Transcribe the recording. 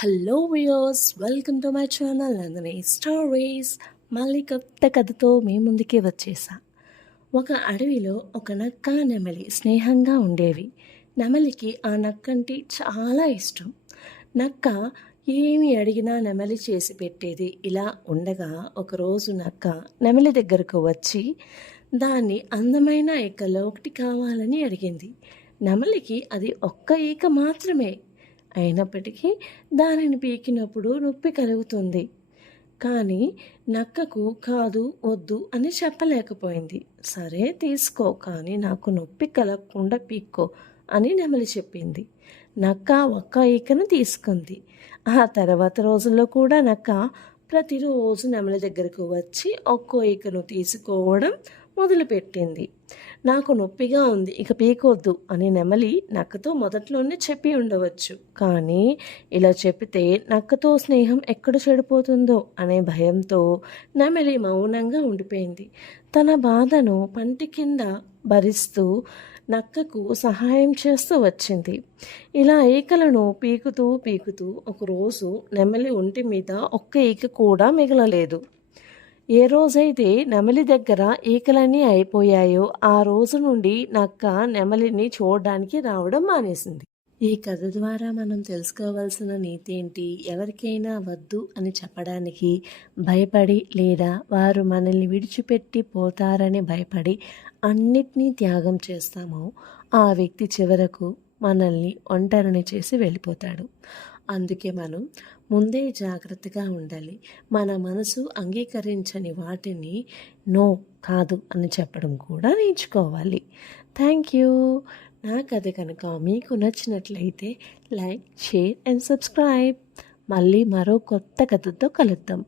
Hello viewers, welcome to my channel Nandini stories. మళ్ళీ కొత్త కథతో మీ ముందుకే వచ్చేసా. ఒక అడవిలో ఒక నక్క నెమలి స్నేహంగా ఉండేవి. నెమలికి ఆ నక్క అంటే చాలా ఇష్టం. నక్క ఏమి అడిగినా నెమలి చేసి పెట్టేది. ఇలా ఉండగా ఒకరోజు నక్క నెమలి దగ్గరకు వచ్చి దాన్ని అందమైన ఈకలో ఒకటి కావాలని అడిగింది. నెమలికి అది ఒక్క ఈక మాత్రమే అయినప్పటికీ దానిని పీకినప్పుడు నొప్పి కలుగుతుంది. కానీ నక్కకు కాదు, వద్దు అని చెప్పలేకపోయింది. సరే తీసుకో, కానీ నాకు నొప్పి కలగకుండా పీక్కో అని నెమలి చెప్పింది. నక్క ఒక్క ఈకను తీసుకుంది. ఆ తర్వాత రోజుల్లో కూడా నక్క ప్రతిరోజు నెమలి దగ్గరకు వచ్చి ఒక్కో ఈకను తీసుకోవడం మొదలుపెట్టింది. నాకు నొప్పిగా ఉంది, ఇక పీకొద్దు అని నెమలి నక్కతో మొదట్లోనే చెప్పి ఉండవచ్చు. కానీ ఇలా చెప్తే నక్కతో స్నేహం ఎక్కడ చెడిపోతుందో అనే భయంతో నెమలి మౌనంగా ఉండిపోయింది. తన బాధను పంటి కింద భరిస్తూ నక్కకు సహాయం చేస్తూ వచ్చింది. ఇలా ఈకలను పీకుతూ ఒకరోజు నెమలి ఒంటి మీద ఒక్క ఈక కూడా మిగలలేదు. ఏ రోజైతే నెమలి దగ్గర ఈకలన్నీ అయిపోయాయో ఆ రోజు నుండి నక్క నెమలిని చూడడానికి రావడం మానేసింది. ఈ కథ ద్వారా మనం తెలుసుకోవాల్సిన నీతి ఏంటి? ఎవరికైనా వద్దు అని చెప్పడానికి భయపడి, లేదా వారు మనల్ని విడిచిపెట్టి పోతారని భయపడి అన్నిటినీ త్యాగం చేస్తామో ఆ వ్యక్తి చివరకు మనల్ని ఒంటరిని చేసి వెళ్ళిపోతాడు. అందుకే మనం ముందే జాగ్రత్తగా ఉండాలి. మన మనసు అంగీకరించని వాటిని నో, కాదు అని చెప్పడం కూడా నేర్చుకోవాలి. Thank you. నా కథ కనుక మీకు నచ్చినట్లయితే లైక్, షేర్ అండ్ సబ్స్క్రైబ్. మళ్ళీ మరో కొత్త కథతో కలుద్దాం.